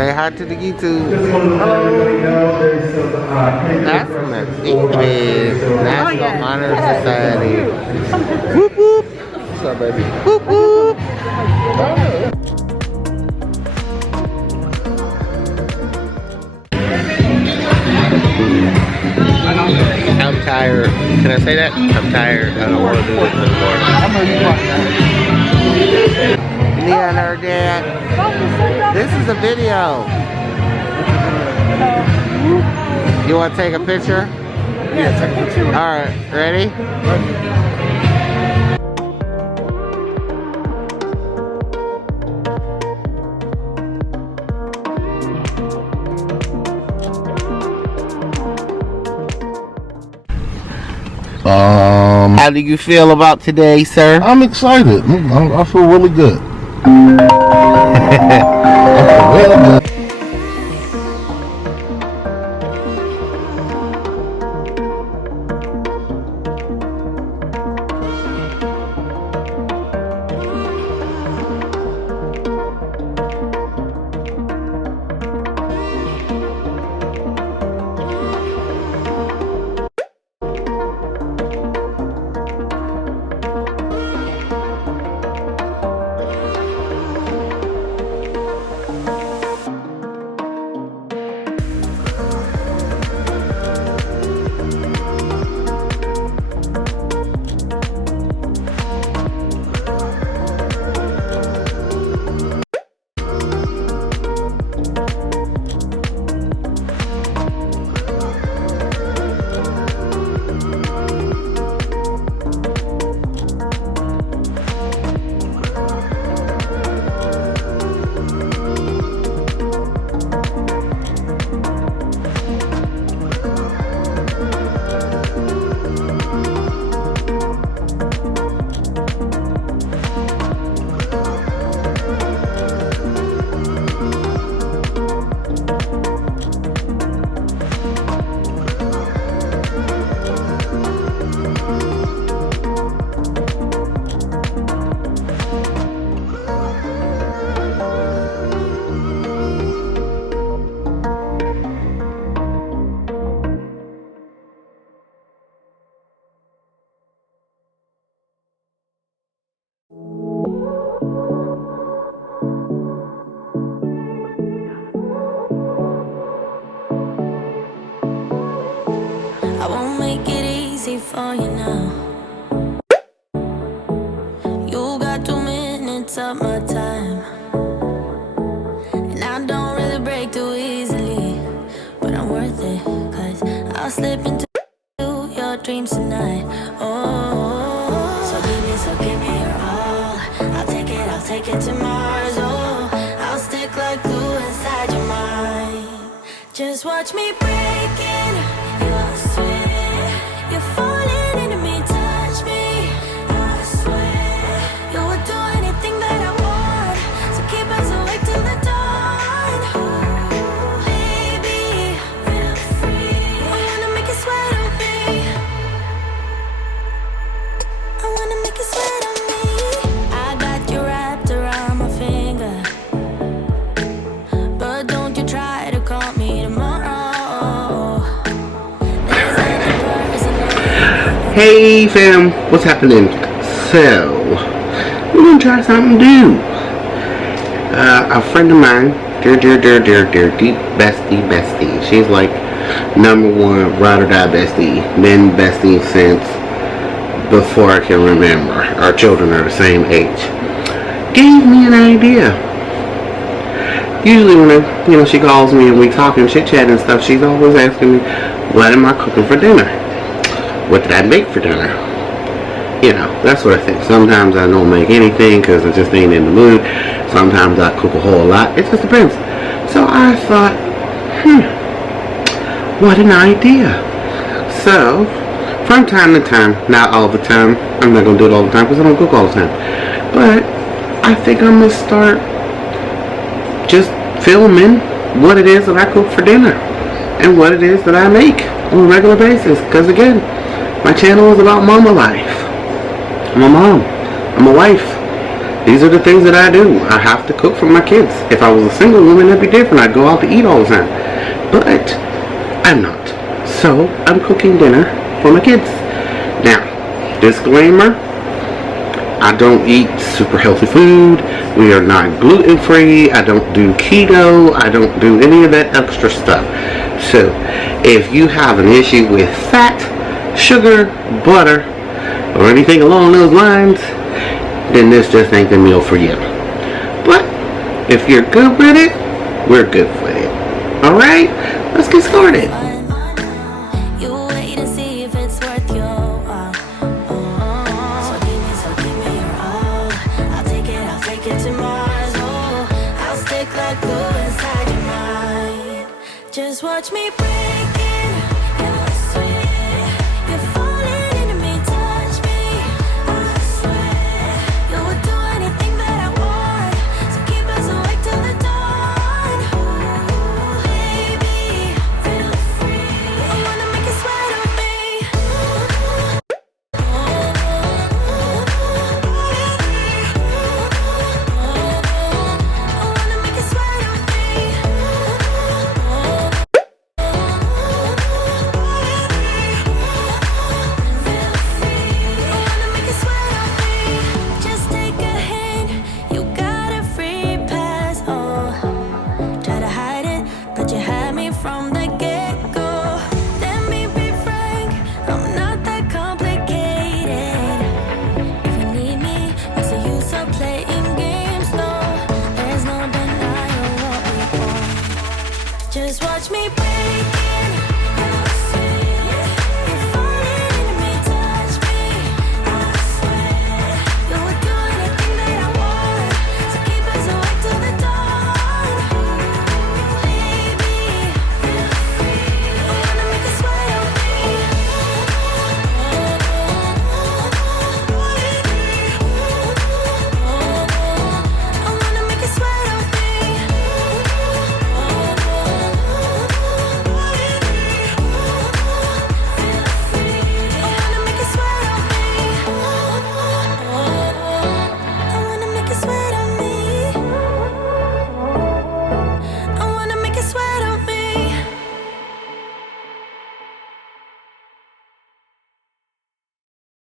Say hi to the YouTube. That's from the National Honor Society. Whoop whoop. What's up, baby? Whoop whoop. I'm tired. Can I say that? I'm tired. I don't want to do it anymore. Leon, her dad. This is a video. You want to take a picture? Yeah, take a picture. Alright, ready? How do you feel about today, sir? I'm excited. I feel really good. I feel really good. I won't make it easy for you now. You got 2 minutes of my time, and I don't really break too easily, but I'm worth it, 'cause I'll slip into your dreams tonight. Oh, so give me your all. I'll take it to Mars. Oh, I'll stick like glue inside your mind. Just watch me breaking. I swear, you're falling into me, touch me. I swear, you would do anything that I want, so keep us awake till the dawn. Ooh, baby, feel free. I wanna make you sweat on me. I wanna make you sweat on me. I got you wrapped around my finger, but don't you try to call me tomorrow. Hey fam, what's happening? So, we're gonna try something new. A friend of mine, dear deep bestie. She's like #1 ride or die bestie. Been bestie since before I can remember. Our children are the same age. Gave me an idea. Usually when she calls me and we talk and chit chat and stuff, she's always asking me, what am I cooking for dinner? What did I make for dinner? You know, that sort of thing. Sometimes I don't make anything because I just ain't in the mood. Sometimes I cook a whole lot. It just depends. So I thought, what an idea. So, from time to time, not all the time, I'm not going to do it all the time because I don't cook all the time, but I think I'm going to start just filming what it is that I cook for dinner and what it is that I make on a regular basis, because again, my channel is about mama life. I'm a mom, I'm a wife, These are the things that I do. I have to cook for my kids. If I was a single woman, it'd be different. I'd go out to eat all the time. But I'm not. So I'm cooking dinner for my kids. Now, disclaimer, I don't eat super healthy food. We are not gluten free. I don't do keto. I don't do any of that extra stuff. So if you have an issue with fat, sugar, butter, or anything along those lines, then this just ain't the meal for you. But if you're good with it, we're good with it. Alright, let's get started. You wait and see if it's worth your while. So give me your all. I'll take it to Mars. Oh, I'll stick like glue inside your mind. Just watch me break in. You're sweet. You're falling into me, touch me. I swear you would do anything that I want. So keep us awake till the dawn. Ooh, baby, feel free. I wanna make you sweat on me. I wanna make you sweat on me. Just take a hint, you got a free pass. Oh, try to hide it, but you had me from the get-go. Let me be frank, I'm not that complicated. If you need me, what's the use of playing games? No, there's no denying what we want. Just watch me.